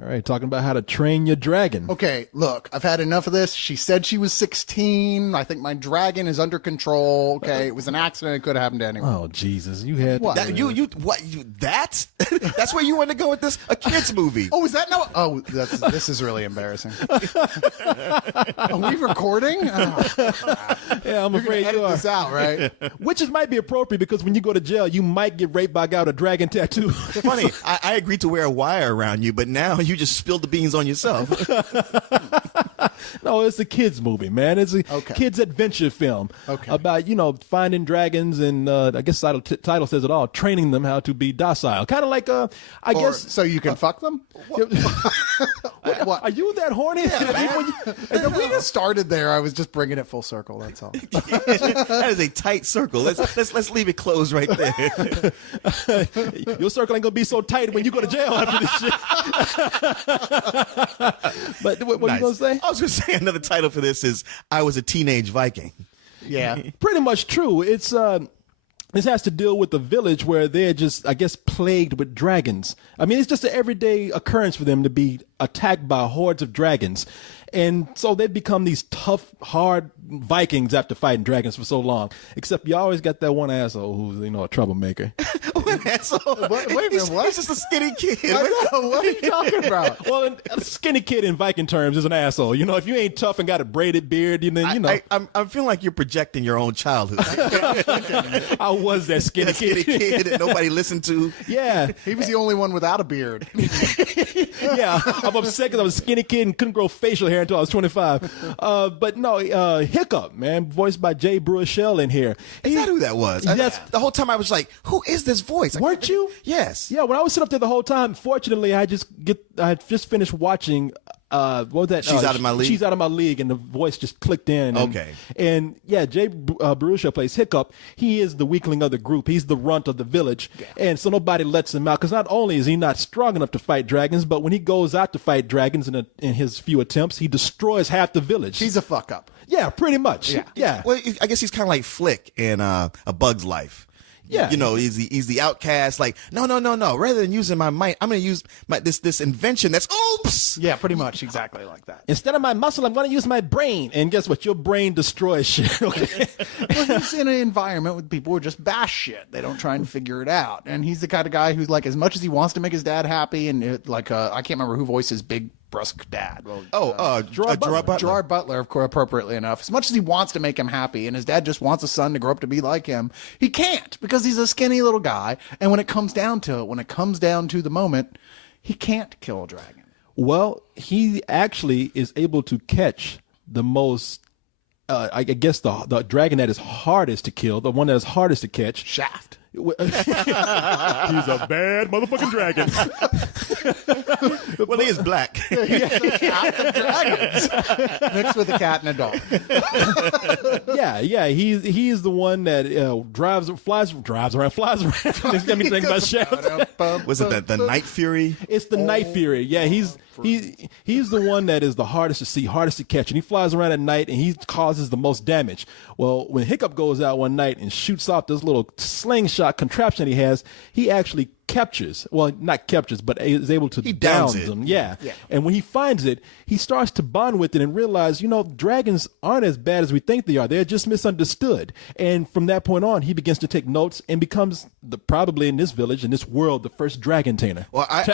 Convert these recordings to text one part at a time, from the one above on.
All right, talking about how to train your dragon. Okay, look, I've had enough of this. She said she was 16. I think my dragon is under control. Okay, it was an accident. It could have happened to anyone. Oh Jesus, you had What? That's that's where you want to go with this? A kids movie? Oh, is that no? Oh, this is really embarrassing. Are we recording? Oh, Yeah, I'm you're gonna afraid edit you are. this out, right? Which might be appropriate because when you go to jail, you might get raped by a guy with a dragon tattoo. Funny, I agreed to wear a wire around you, but now you just spilled the beans on yourself. No, it's a kids movie, man. It's a Okay. kids adventure film about finding dragons and I guess the title says it all, training them how to be docile. Kind of like I Or, guess. so you can fuck them. Are you that horny? We just started there. I was just bringing it full circle. That's all. That is a tight circle. Let's leave it closed right there. Your circle ain't gonna be so tight when you go to jail after this shit. But what Nice. you gonna say? I was gonna say another title for this is "I Was a Teenage Viking." Yeah. Pretty much true. It's this has to deal with the village where they're just, I guess, plagued with dragons. I mean, it's just an everyday occurrence for them to be attacked by hordes of dragons. And so they become these tough, hard Vikings after fighting dragons for so long. Except you always got that one asshole who's, a troublemaker. Wait a minute, what? He's just a skinny kid. I know. What are you talking about? Well, a skinny kid in Viking terms is an asshole. If you ain't tough and got a braided beard, then, I'm feeling like you're projecting your own childhood. I was that skinny A skinny kid. kid that nobody listened to. Yeah. He was the only one without a beard. Yeah, I'm upset because I was a skinny kid and couldn't grow facial hair until I was 25. But no, Hiccup, man, voiced by Jay Baruchel in here. Is that who that was? Yes. The whole time I was like, who is this voice? Weren't you? Yes. Yeah, when I was sitting up there the whole time, fortunately, I had just finished watching. What was that? She's Out of My League? She's Out of My League, and the voice just clicked in. Okay. And yeah, Jay Baruchel plays Hiccup. He is the weakling of the group. He's the runt of the village, and so nobody lets him out because not only is he not strong enough to fight dragons, but when he goes out to fight dragons in his few attempts, he destroys half the village. He's a fuck up. Yeah, pretty much. Yeah. Well, I guess he's kind of like Flick in A Bug's Life. Yeah. He's the outcast. Like, no. Rather than using my might, I'm going to use this invention that's oops. Yeah, pretty much exactly like that. Instead of my muscle, I'm going to use my brain. And guess what? Your brain destroys shit. Okay. Well, he's in an environment with people who just bash shit. They don't try and figure it out. And he's the kind of guy who's like, as much as he wants to make his dad happy, and I can't remember who voices Big Brusque Dad. Well, Gerard Butler. Gerard Butler, of course, appropriately enough. As much as he wants to make him happy, and his dad just wants a son to grow up to be like him, he can't because he's a skinny little guy. And when it comes down to the moment, he can't kill a dragon. Well, he actually is able to catch the most, I guess, the dragon that is hardest to kill, the one that is hardest to catch. Shaft. He's a bad motherfucking dragon. Well, he is black. Cat and dragons mixed with a cat and a dog. Yeah. He's the one that flies around. It's got me thinking about Shaft. Was it the Night Fury? It's the Night Fury. Yeah, he's the one that is the hardest to see, hardest to catch, and he flies around at night and he causes the most damage. Well, when Hiccup goes out one night and shoots off this little slingshot contraption he has, he actually captures, well, not captures, but is able to downs down it. them. Yeah. And when he finds it, he starts to bond with it and realize, dragons aren't as bad as we think they are. They're just misunderstood. And from that point on, he begins to take notes and becomes probably in this village, in this world, the first dragon tamer. Well, I'm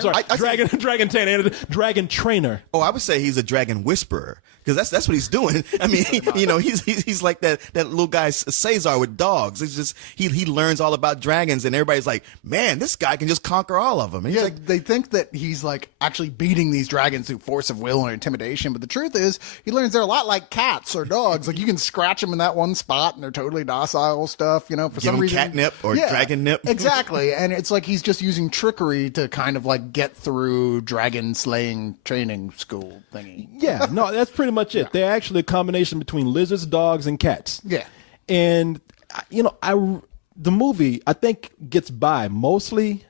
sorry, dragon tamer, dragon trainer. Oh, I would say he's a dragon whisperer because that's what he's doing. I mean, he's like that little guy Caesar with dogs. It's just he learns all about dragons, and everybody's like, man, this guy can just conquer all of them. And he's like, they think that he's like actually beating these dragons through force of will or intimidation, but the truth is he learns they're a lot like cats or dogs. Like you can scratch them in that one spot and they're totally docile stuff. For give some him reason, catnip or dragon nip. Exactly, and it's like he's just using trickery to kind of like get through dragon slaying training school thingy. Yeah, no, that's pretty much it. They're actually a combination between lizards, dogs, and cats. Yeah. And, the movie, I think, gets by mostly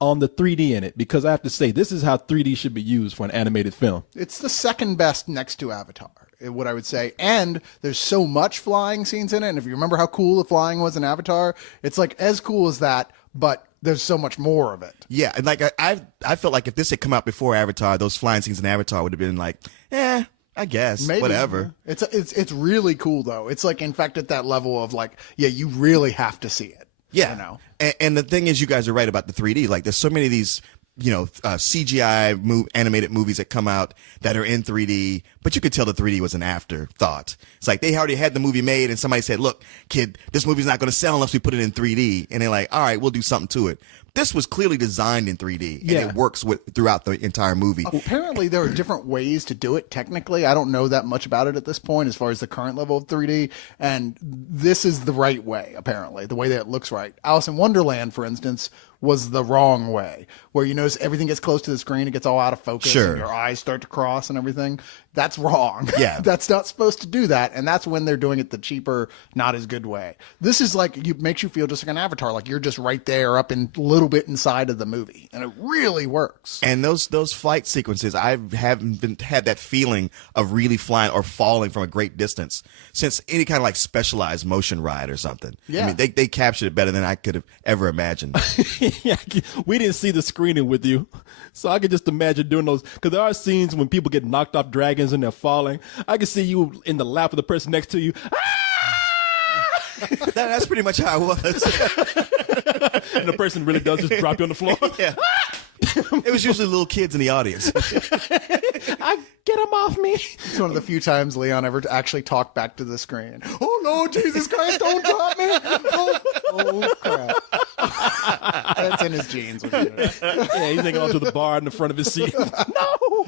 on the 3D in it because I have to say, this is how 3D should be used for an animated film. It's the second best next to Avatar, what I would say. And there's so much flying scenes in it. And if you remember how cool the flying was in Avatar, it's like as cool as that, but there's so much more of it. Yeah, and like I felt like if this had come out before Avatar, those flying scenes in Avatar would have been like, I guess, Maybe. whatever. It's really cool though. It's like, in fact, at that level of like, yeah, you really have to see it. Yeah, You know? and the thing is, you guys are right about the 3D. Like, there's so many of these, CGI animated movies that come out that are in 3D, but you could tell the 3D was an afterthought. It's like they already had the movie made, and somebody said, "Look, kid, this movie's not going to sell unless we put it in 3D." And they're like, "All right, we'll do something to it." This was clearly designed in 3D, and Yeah. it works throughout the entire movie. Apparently, there are different ways to do it. Technically, I don't know that much about it at this point, as far as the current level of 3D. And this is the right way. Apparently, the way that it looks right. Alice in Wonderland, for instance, was the wrong way, where you notice everything gets close to the screen, it gets all out of focus, Sure. and your eyes start to cross and everything. That's wrong. Yeah. That's not supposed to do that, and that's when they're doing it the cheaper, not as good way. This is like, makes you feel just like an Avatar, like you're just right there, up in a little bit inside of the movie, and it really works. And those flight sequences, I haven't had that feeling of really flying or falling from a great distance since any kind of like specialized motion ride or something. Yeah. I mean, they captured it better than I could have ever imagined. Yeah, we didn't see the screening with you, so I could just imagine doing those. Because there are scenes when people get knocked off dragons and they're falling. I can see you in the lap of the person next to you. That's pretty much how it was. And the person really does just drop you on the floor. Yeah. It was usually little kids in the audience. I get them off me. It's one of the few times Leon ever actually talked back to the screen. Oh no, Jesus Christ, don't drop me! Oh crap. That's in his genes. When you do that. Yeah, he's hanging onto the bar in the front of his seat. No!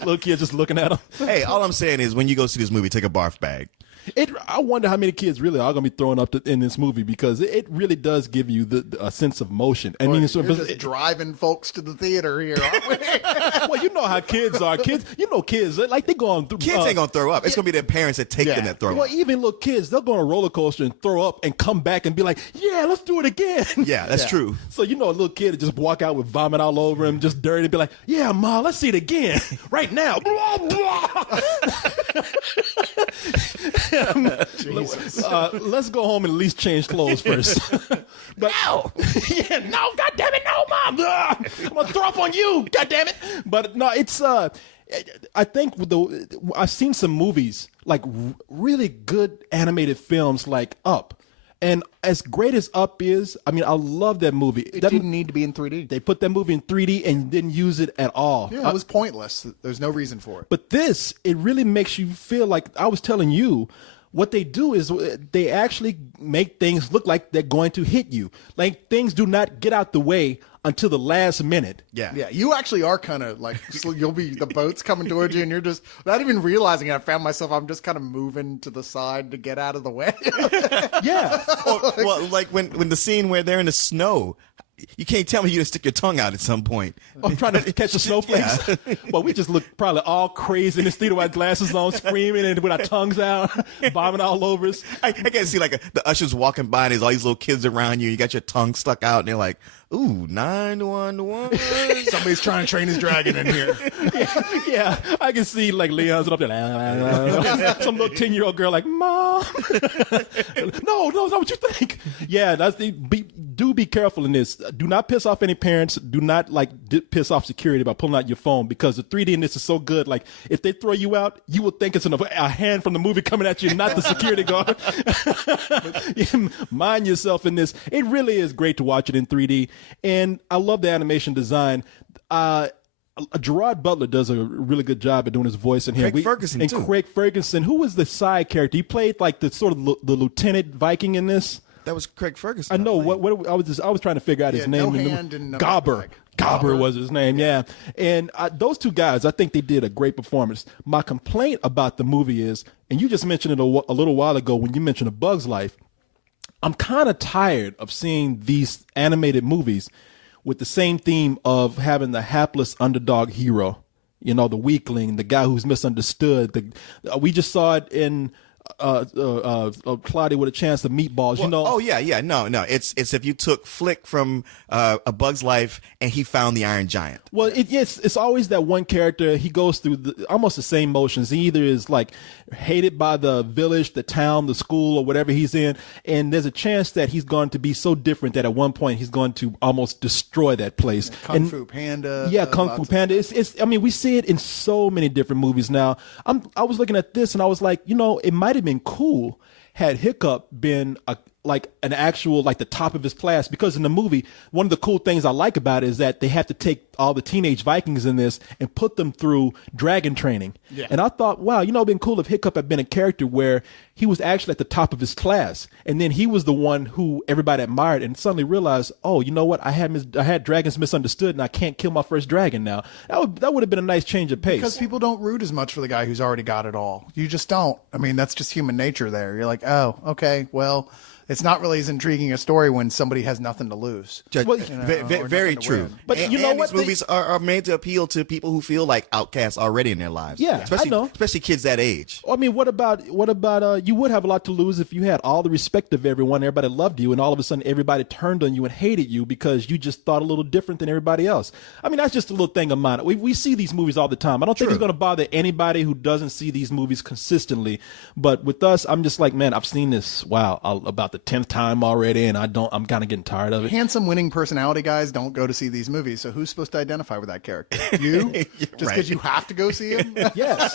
Little kid just looking at him. Hey, all I'm saying is when you go see this movie, take a barf bag. I wonder how many kids really are going to be throwing up in this movie, because it really does give you a sense of motion. I mean, You're just driving folks to the theater here, aren't we? well, you know how kids are. Kids, kids, like they go on through. Kids ain't gonna throw up. It's gonna be their parents that take them that throw Well, up. even little kids, they'll go on a roller coaster and throw up and come back and be like, yeah, let's do it again. Yeah, that's Yeah. true. So, a little kid would just walk out with vomit all over him, just dirty, and be like, yeah, Ma, let's see it again. Right now. Let's go home and at least change clothes first. But, no. Yeah, no, God damn it, no, Mom. I'm going to throw up on you, God damn it. But no, it's, I think I've seen some movies, like really good animated films like Up. And as great as Up is, I mean, I love that movie. It didn't need to be in 3D. They put that movie in 3D and didn't use it at all. Yeah, it was pointless. There's no reason for it. But this, it really makes you feel like, I was telling you, what they do is they actually make things look like they're going to hit you. Like, things do not get out the way until the last minute. Yeah. Yeah, you actually are kind of like, so you'll be, the boat's coming towards you and you're just, not even realizing it, I found myself, I'm just kind of moving to the side to get out of the way. Yeah. Well, like when the scene where they're in the snow, you can't tell me you didn't stick your tongue out at some point. I'm trying to catch the snowflakes. Yeah. Well, we just look probably all crazy in the theater with our glasses on, screaming and with our tongues out, bombing all over us. I can see like the ushers walking by and there's all these little kids around you. You got your tongue stuck out and they're like, ooh, 911. Somebody's trying to train his dragon in here. Yeah, I can see like Leon's up there, some little 10-year-old girl like, Mom. No, that's not what you think. Yeah, do be careful in this. Do not piss off any parents. Do not piss off security by pulling out your phone, because the 3D in this is so good. Like, if they throw you out, you will think it's a hand from the movie coming at you, not the security guard. Mind yourself in this. It really is great to watch it in 3D. And I love the animation design. Gerard Butler does a really good job at doing his voice in here. Craig Ferguson, too. Craig Ferguson, who was the side character? He played like the sort of the Lieutenant Viking in this. That was Craig Ferguson. I know believe. I was trying to figure out his Yeah, name. no hand and no Gobber. bag. Gobber was his name. Yeah, and those two guys, I think they did a great performance. My complaint about the movie is, and you just mentioned it a little while ago when you mentioned A Bug's Life. I'm kind of tired of seeing these animated movies with the same theme of having the hapless underdog hero, the weakling, the guy who's misunderstood. We just saw it in Claudia with a chance of meatballs. You know, Oh yeah. No. It's if you took Flick from A Bug's Life and he found the Iron Giant. well, it's always that one character. He goes through almost the same motions. He either is like hated by the village, the town, the school, or whatever he's in, and there's a chance that he's going to be so different that at one point he's going to almost destroy that place. Kung Fu Panda. Yeah, Kung Fu Panda. It's. I mean, we see it in so many different movies now. I was looking at this and I was like, it might have been cool had Hiccup been like an actual, like the top of his class, because in the movie, one of the cool things I like about it is that they have to take all the teenage Vikings in this and put them through dragon training. Yeah. And I thought, wow, it'd been cool if Hiccup had been a character where he was actually at the top of his class, and then he was the one who everybody admired, and suddenly realized, oh, you know what? I had dragons misunderstood, and I can't kill my first dragon now. That would have been a nice change of pace. Because people don't root as much for the guy who's already got it all. You just don't. I mean, that's just human nature there. You're like, oh, okay, well, it's not really as intriguing a story when somebody has nothing to lose. Well, Very true. But you know what? These movies are made to appeal to people who feel like outcasts already in their lives. Yeah, especially, I know. Especially kids that age. I mean, what about you would have a lot to lose if you had all the respect of everyone, everybody loved you, and all of a sudden everybody turned on you and hated you because you just thought a little different than everybody else. I mean, that's just a little thing of mine. We see these movies all the time. I don't think it's going to bother anybody who doesn't see these movies consistently. But with us, I'm just like, man, I've seen this, about the 10th time already, and I'm kind of getting tired of it. Handsome, winning personality guys don't go to see these movies, so who's supposed to identify with that character? You? Just because right. you have to go see him? Yes.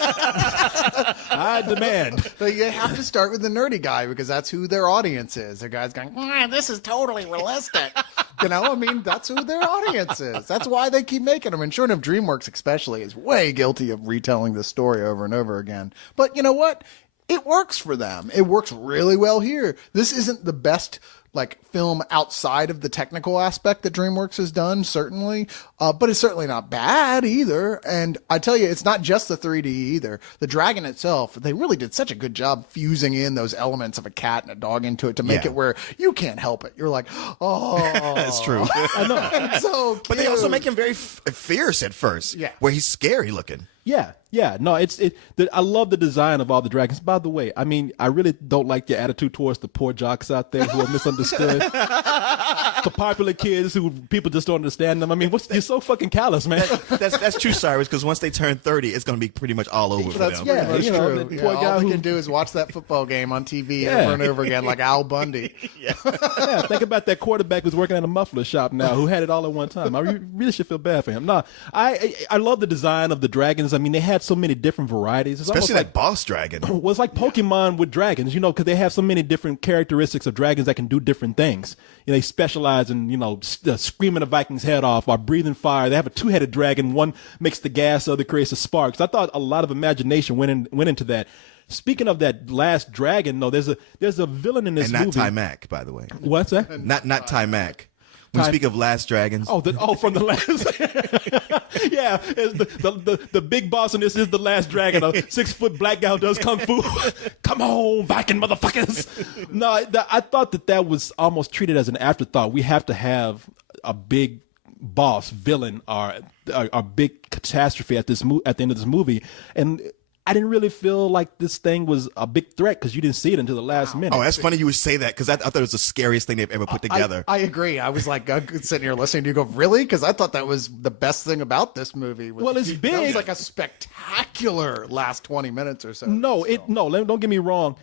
I demand. But you have to start with the nerdy guy because that's who their audience is. The guy's going, this is totally realistic. I mean, that's who their audience is. That's why they keep making them. And sure enough, DreamWorks especially is way guilty of retelling this story over and over again. But you know what? It works for them. It works really well here. This isn't the best film outside of the technical aspect that DreamWorks has done, certainly, but it's certainly not bad either. And I tell you, it's not just the 3D either. The dragon itself, they really did such a good job fusing in those elements of a cat and a dog into it to make it where you can't help it. You're like, oh, That's true. I know. it's so cute. But they also make him very fierce at first. Yeah. Where he's scary looking. Yeah. No, I love the design of all the dragons. By the way, I mean, I really don't like your attitude towards the poor jocks out there who are misunderstood. The popular kids who people just don't understand them. I mean, you're so fucking callous, man. That's true, Cyrus, because once they turn 30, it's going to be pretty much all over for That's them. pretty much true. true. The poor guy all they who- can do is watch that football game on TV over and over again, like Al Bundy. Yeah, think about that quarterback who's working at a muffler shop now who had it all at one time. I really should feel bad for him. No, I love the design of the dragons. I mean, they had so many different varieties. It's Especially almost that boss dragon. well, it's like Pokemon with dragons, because they have so many different characteristics of dragons that can do different things. They specialize in, screaming a Viking's head off or breathing fire. They have a two-headed dragon. One makes the gas, the other creates the sparks. I thought a lot of imagination went into that. Speaking of that last dragon, though, there's a villain in this And not movie. Ty-Mac, by the way. What's that? Not Ty-Mac. When we speak of Last Dragons. From the last. Yeah, it's the big boss in this is the last dragon. A 6-foot black guy who does kung fu. Come on, Viking motherfuckers. No, I thought that was almost treated as an afterthought. We have to have a big boss villain or a big catastrophe at the end of this movie, and I didn't really feel like this thing was a big threat because you didn't see it until the last minute. Oh, that's funny you would say that because I thought it was the scariest thing they've ever put together. I agree. I was like sitting here listening to you go, really? Because I thought that was the best thing about this movie. Well, it's That big. was like a spectacular last 20 minutes or so. Don't get me wrong.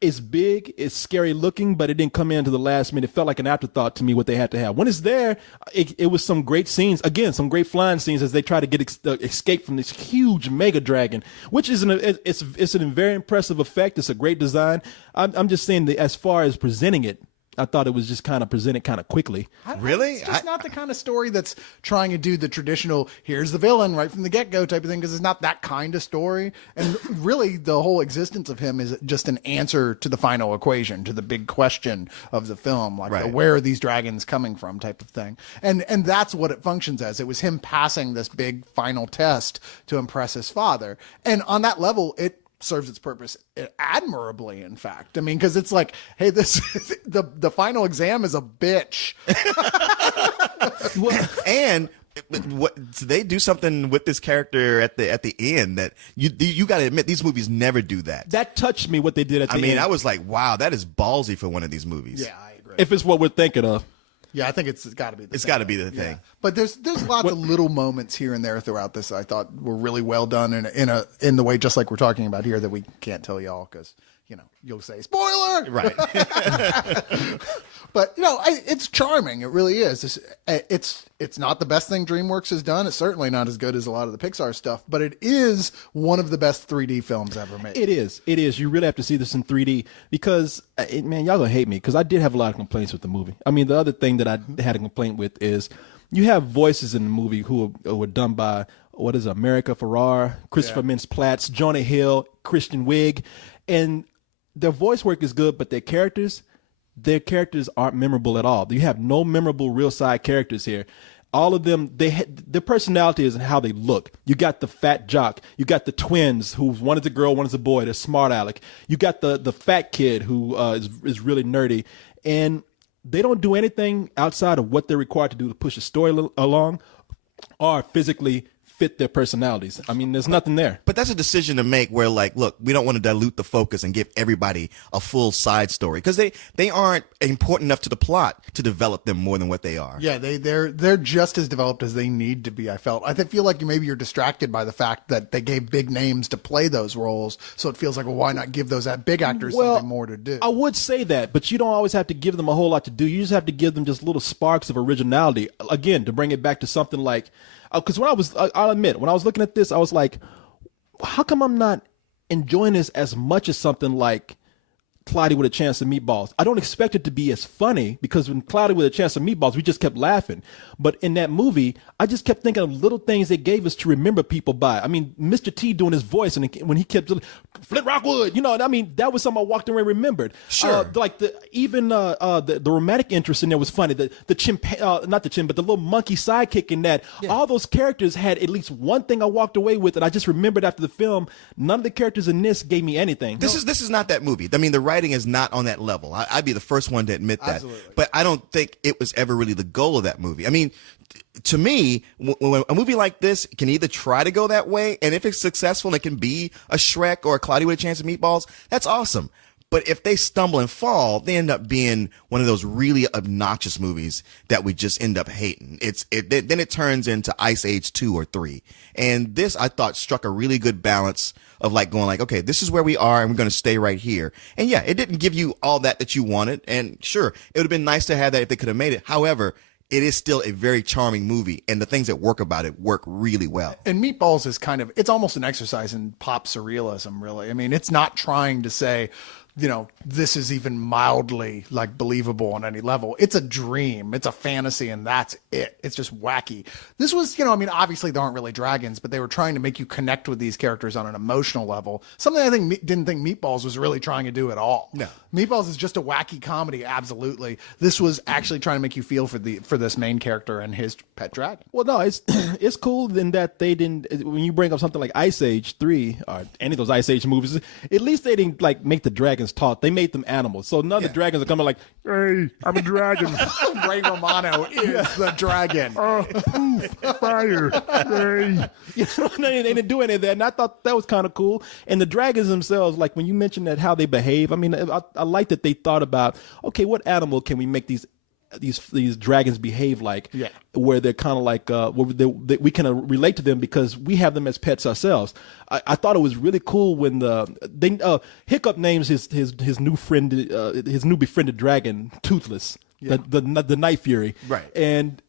It's big, it's scary looking, but it didn't come in to the last minute. It felt like an afterthought to me what they had to have. When it's there, it was some great scenes. Again, some great flying scenes as they try to get escape from this huge mega dragon, which is it's a very impressive effect. It's a great design. I'm just saying that as far as presenting it, I thought it was just kind of presented kind of quickly. Really? It's just not the kind of story that's trying to do the traditional, here's the villain right from the get-go type of thing, because it's not that kind of story. And really, the whole existence of him is just an answer to the final equation, to the big question of the film, like Right. where are these dragons coming from type of thing. And that's what it functions as. It was him passing this big final test to impress his father. And on that level, it serves its purpose admirably, in fact. I mean, because it's like, hey, the final exam is a bitch. And what they do something with this character at the end that you got to admit these movies never do that. That touched me what they did at the I mean, end. I was like, wow, that is ballsy for one of these movies. Yeah, I agree. If it's what we're thinking of. Yeah, I think it's got to be. It's got to be the thing. But there's lots of little moments here and there throughout this I thought were really well done in the way just like we're talking about here that we can't tell y'all because you'll say spoiler, Right. But it's charming. It really is. It's not the best thing DreamWorks has done. It's certainly not as good as a lot of the Pixar stuff, but it is one of the best 3D films ever made. It is. It is. You really have to see this in 3D because, man, y'all gonna hate me because I did have a lot of complaints with the movie. I mean, the other thing that I had a complaint with is you have voices in the movie who were done by, what is it, America Ferrara, Christopher Mintz-Plasse, Jonah Hill, Kristen Wiig, and their voice work is good, but their characters aren't memorable at all. You have no memorable real side characters here. All of them, their personality is in how they look. You got the fat jock. You got the twins, who one is a girl, one is a boy. They're smart aleck. You got the fat kid who is really nerdy, and they don't do anything outside of what they're required to do to push a story along, or physically fit their personalities. I mean, there's nothing there. But that's a decision to make where, like, look, we don't want to dilute the focus and give everybody a full side story because they aren't important enough to the plot to develop them more than what they are. Yeah, they're just as developed as they need to be. I feel like maybe you're distracted by the fact that they gave big names to play those roles, so it feels like, well, why not give those big actors something more to do? I would say that, but you don't always have to give them a whole lot to do. You just have to give them just little sparks of originality. Again, to bring it back to something like, because I'll admit, when I was looking at this, I was like, how come I'm not enjoying this as much as something like Cloudy with a Chance of Meatballs? I don't expect it to be as funny because when Cloudy with a Chance of Meatballs, we just kept laughing. But in that movie, I just kept thinking of little things they gave us to remember people by. I mean, Mr. T doing his voice, and when he kept Flint Rockwood, I mean, that was something I walked away and remembered. Sure. Like the romantic interest in there was funny. The not the chimp, but the little monkey sidekick in that. Yeah. All those characters had at least one thing I walked away with, and I just remembered after the film. None of the characters in this gave me anything. This is not that movie. I mean, the writing is not on that level. I'd be the first one to admit that. Absolutely. But I don't think it was ever really the goal of that movie. I mean, to me, when a movie like this can either try to go that way, and if it's successful and it can be a Shrek or a Cloudy with a Chance of Meatballs, that's awesome. But if they stumble and fall, they end up being one of those really obnoxious movies that we just end up hating. Then it turns into Ice Age 2 or 3. And this, I thought, struck a really good balance of like going like, okay, this is where we are and we're going to stay right here. And yeah, it didn't give you all that you wanted. And sure, it would have been nice to have that if they could have made it. However, it is still a very charming movie, and the things that work about it work really well. And Meatballs is it's almost an exercise in pop surrealism, really. I mean, it's not trying to say, this is even mildly like believable on any level. It's a dream. It's a fantasy, and that's it. It's just wacky. This was, obviously there aren't really dragons, but they were trying to make you connect with these characters on an emotional level. Something I didn't think Meatballs was really trying to do at all. No. Meatballs is just a wacky comedy, absolutely. This was actually trying to make you feel for this main character and his pet dragon. Well, no, it's cool in that they didn't. When you bring up something like Ice Age 3 or any of those Ice Age movies, at least they didn't like make the dragons talk. They made them animals, so none of the dragons are coming like, "Hey, I'm a dragon." Ray Romano is the dragon. Poof, fire. Hey. They didn't do any of that, and I thought that was kind of cool. And the dragons themselves, like when you mentioned that how they behave, I mean, I like that they thought about, okay, what animal can we make these dragons behave like, where they're kind of like we can relate to them because we have them as pets ourselves. I thought it was really cool when Hiccup names his new friend, his new befriended dragon Toothless, the Night Fury, right? And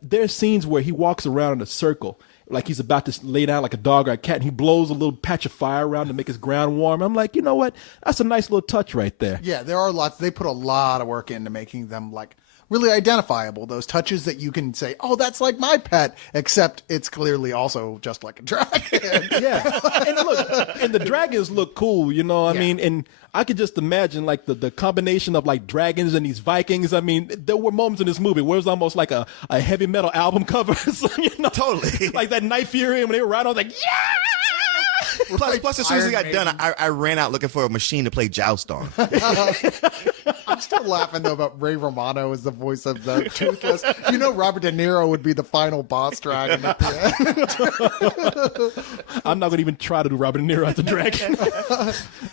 there's scenes where he walks around in a circle like he's about to lay down like a dog or a cat, and he blows a little patch of fire around to make his ground warm. I'm like, you know what? That's a nice little touch right there. Yeah, there are lots. They put a lot of work into making them like really identifiable. Those touches that you can say, oh, that's like my pet, except it's clearly also just like a dragon. Yeah. And look, and the dragons look cool, I mean, and I could just imagine like the combination of like dragons and these Vikings. I mean, there were moments in this movie where it was almost like a heavy metal album cover. So, Totally. Like that Night Fury, when they were riding, I was like, yeah! Plus, as soon as he got Iron done, Maiden. I ran out looking for a machine to play Joust on. I'm still laughing though about Ray Romano as the voice of the Toothless. You know, Robert De Niro would be the final boss dragon at the end. I'm not going to even try to do Robert De Niro as the dragon.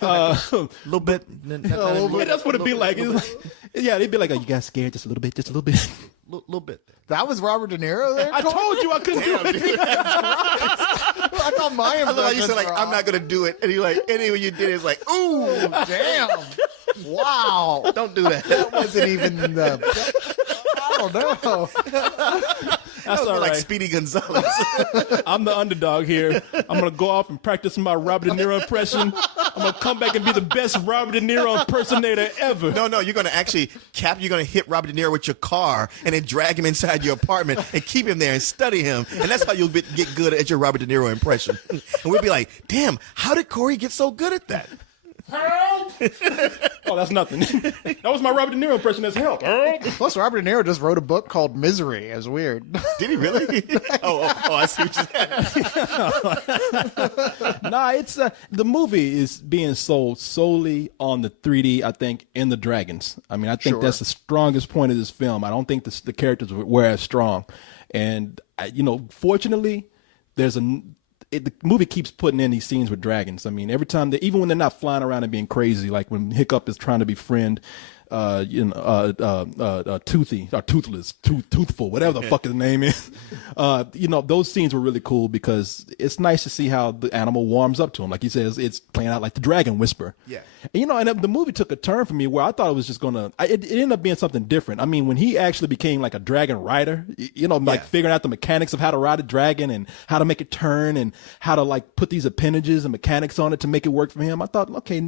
A little bit. But that's what it'd be like. It's like. Yeah, they'd be like, oh, you got scared just a little bit, just a little bit. Little bit. That was Robert De Niro there? I told you I couldn't do it. I thought my I love how you impressions said like were I'm not gonna do it, and you like, and then when you did it, it's like, ooh, Damn. Wow. don't do that. That wasn't even the. I don't know. That's all like right. Speedy Gonzalez. I'm the underdog here. I'm going to go off and practice my Robert De Niro impression. I'm going to come back and be the best Robert De Niro impersonator ever. No, you're gonna actually you're gonna hit Robert De Niro with your car and then drag him inside your apartment and keep him there and study him, and that's how you'll get good at your Robert De Niro impression. And we'll be like, damn, how did Corey get so good at that? Oh, that's nothing. That was my Robert De Niro impression as help. Plus, Robert De Niro just wrote a book called Misery. It's weird. Did he really? oh, I see what you said. Nah, it's the movie is being sold solely on the 3D. I think in the dragons. I mean, I think that's the strongest point of this film. I don't think the characters were as strong, and fortunately, there's the movie keeps putting in these scenes with dragons. I mean, every time even when they're not flying around and being crazy, like when Hiccup is trying to befriend, Toothy or Toothless, Toothful, whatever the fuck his name is. Those scenes were really cool because it's nice to see how the animal warms up to him. Like he says, it's playing out like the dragon whisper. Yeah. And the movie took a turn for me where I thought it was just it ended up being something different. I mean, when he actually became like a dragon rider, figuring out the mechanics of how to ride a dragon and how to make it turn and how to like put these appendages and mechanics on it to make it work for him. I thought, okay,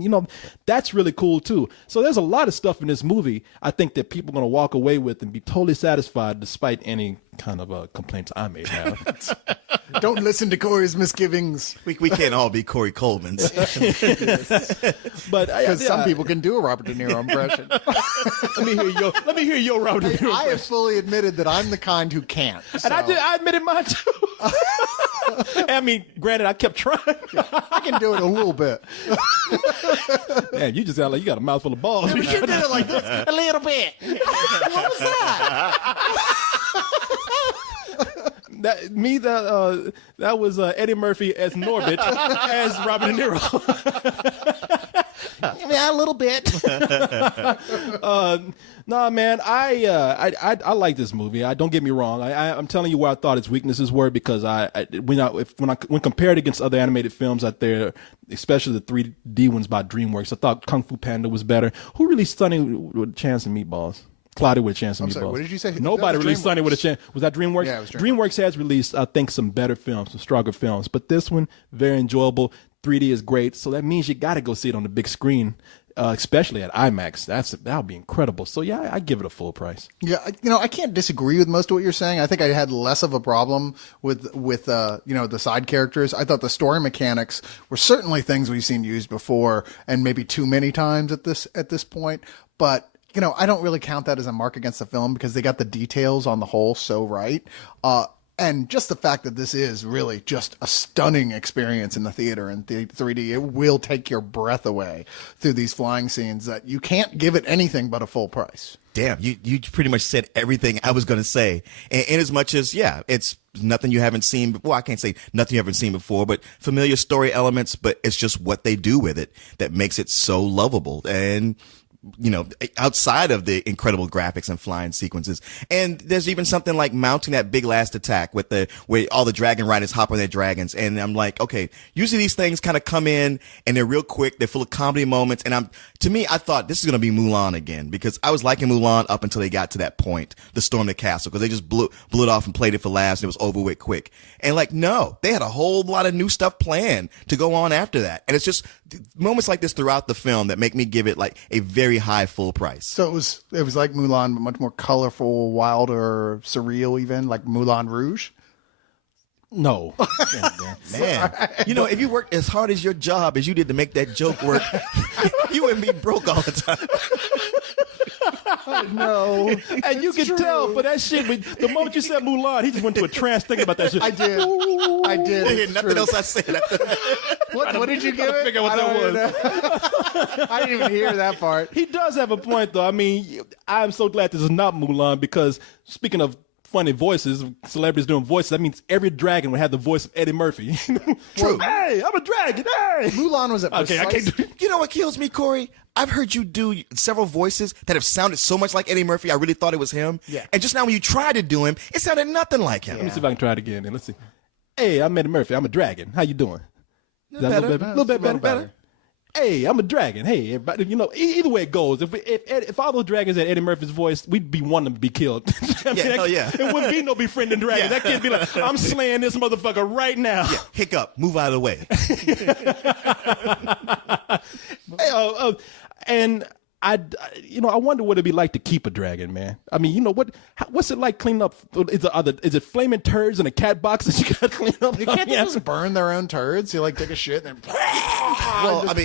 that's really cool too. So there's a lot of stuff in this movie I think that people are going to walk away with and be totally satisfied despite any kind of complaints I may have. Don't listen to Corey's misgivings. We can't all be Corey Coleman's. But Because some people can do a Robert De Niro impression. let me hear your Robert De Niro I have impression. fully admitted that I'm the kind who can't. And I admitted mine too. I mean, granted, I kept trying. I can do it a little bit. Man, you just sound like you got a mouthful of balls. You did it like this a little bit. What was that? That was Eddie Murphy as Norbit as Robert De Niro. Yeah, a little bit. Nah, man, I like this movie. Don't get me wrong. I'm telling you where I thought its weaknesses were because when compared against other animated films out there, especially the 3D ones by DreamWorks, I thought Kung Fu Panda was better. Who really stunning with a chance of meatballs? Cloudy with a chance of meatballs. sorry, what did you say? Nobody That was released Sunny with a DreamWorks. chance. Was that DreamWorks? Yeah, it was DreamWorks has released, I think, some better films, some stronger films. But this one, very enjoyable. 3D is great. So that means you got to go see it on the big screen, especially at IMAX. That'll be incredible. So yeah, I give it a full price. Yeah, I can't disagree with most of what you're saying. I think I had less of a problem with the side characters. I thought the story mechanics were certainly things we've seen used before, and maybe too many times at this point. But I don't really count that as a mark against the film because they got the details on the whole so right. And just the fact that this is really just a stunning experience in the theater in 3D, it will take your breath away through these flying scenes that you can't give it anything but a full price. Damn, you pretty much said everything I was going to say. And in as much as, yeah, it's nothing you haven't seen before. I can't say nothing you haven't seen before, but familiar story elements, but it's just what they do with it that makes it so lovable. And outside of the incredible graphics and flying sequences. And there's even something like mounting that big last attack where all the dragon riders hop on their dragons. And I'm like, okay, usually these things kind of come in and they're real quick. They're full of comedy moments. And to me, I thought this is going to be Mulan again because I was liking Mulan up until they got to that point, the storm the castle, because they just blew it off and played it for laughs and it was over with quick. And no, they had a whole lot of new stuff planned to go on after that. And it's just moments like this throughout the film that make me give it like a very high full price. So it was like Mulan, but much more colorful, wilder, surreal, even like Moulin Rouge. No. Man, if you worked as hard as your job as you did to make that joke work, you wouldn't be broke all the time. No. And you can tell for that shit, the moment you said Mulan, he just went to a trance thinking about that shit. I did. I did. There's nothing else I said after that. What did you give it? figure out what that was. I didn't even hear that part. He does have a point, though. I mean, I'm so glad this is not Mulan because speaking of funny voices, celebrities doing voices, that means every dragon would have the voice of Eddie Murphy. True. Hey, I'm a dragon. Hey. Mulan was at Okay, I can't do You know what kills me, Corey? I've heard you do several voices that have sounded so much like Eddie Murphy, I really thought it was him. Yeah. And just now when you tried to do him, it sounded nothing like him. Let me see if I can try it again. Then let's see. Hey, I'm Eddie Murphy. I'm a dragon. How you doing? Is that a little bit better? Hey, I'm a dragon. Hey, everybody, either way it goes, if all those dragons had Eddie Murphy's voice, we'd be wanting them to be killed. Hell yeah. It wouldn't be no befriending dragons. That kid'd be like, I'm slaying this motherfucker right now. Yeah, hiccup, move out of the way. Hey, and I wonder what it'd be like to keep a dragon, man. I mean, what's it like cleaning up? Is it flaming turds in a cat box that you got to clean up? Can't they just burn their own turds? You take a shit and then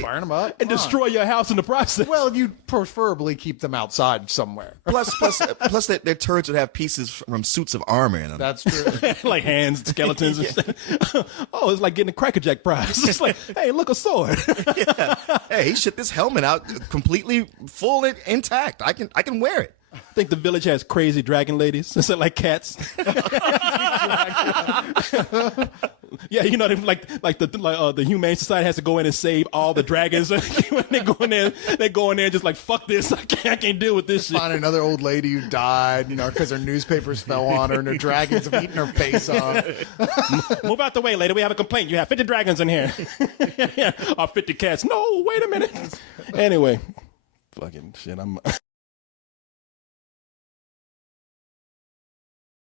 burn them up and destroy your house in the process. Well, you'd preferably keep them outside somewhere. Plus, their turds would have pieces from suits of armor in them. That's true. Like hands, skeletons, and stuff. Oh, it's like getting a Cracker Jack prize. It's like, hey, look, a sword. Hey, he shipped this helmet out completely full and intact. I can wear it. I think the village has crazy dragon ladies. Is it like cats? Yeah, the Humane Society has to go in and save all the dragons. When they go in there, just like, fuck this. I can't deal with this shit. Find another old lady who died, because her newspapers fell on her and her dragons have eaten her face off. Move out the way, lady. We have a complaint. You have 50 dragons in here. Or 50 cats. No, wait a minute. Anyway, fucking shit.